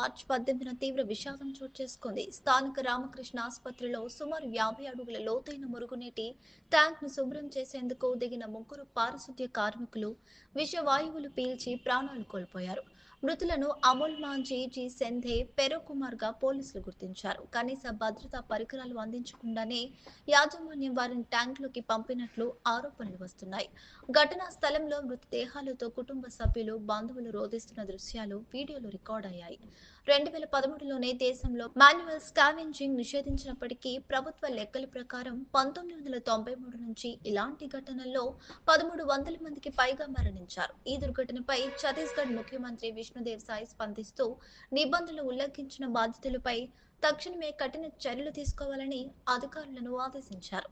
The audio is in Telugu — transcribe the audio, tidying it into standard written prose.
మార్చి 18న తీవ్ర విషాదం చోటు చేసుకుంది. స్థానిక రామకృష్ణ ఆసుపత్రిలో సుమారు 50 అడుగుల లోతైన మురుగునీటి ట్యాంక్ ను శుభ్రం చేసేందుకు దిగిన ముగ్గురు పారిశుద్ధ్య కార్మికులు విషవాయువులు పీల్చి ప్రాణాలు కోల్పోయారు. మృతులను అమోల్ మాంజీ, జి సెంధే, పెరో కుమార్ గా పోలీసులు గుర్తించారు. కనీస భద్రతా పరికరాలు అందించకుండానే యాజమాన్యం వారిని ట్యాంకులోకి పంపినట్లు ఆరోపణలు వస్తున్నాయి. ఘటనా స్థలంలో మృతదేహాలతో కుటుంబ సభ్యులు, బంధువులు రోధిస్తున్న దృశ్యాలు వీడియోలో రికార్డ్ అయ్యాయి. 2013లోనే దేశంలో మాన్యువల్ స్కావెంజింగ్ నిషేధించినప్పటికీ ప్రభుత్వ లెక్కల ప్రకారం 1993 నుంచి ఇలాంటి ఘటనల్లో 1300 మందికి పైగా మరణించారు. ఈ దుర్ఘటనపై ఛత్తీస్గఢ్ ముఖ్యమంత్రి విష్ణుదేవ్ సాయ్ స్పందిస్తూ నిబంధనలు ఉల్లంఘించిన బాధితులపై తక్షణమే కఠిన చర్యలు తీసుకోవాలని అధికారులను ఆదేశించారు.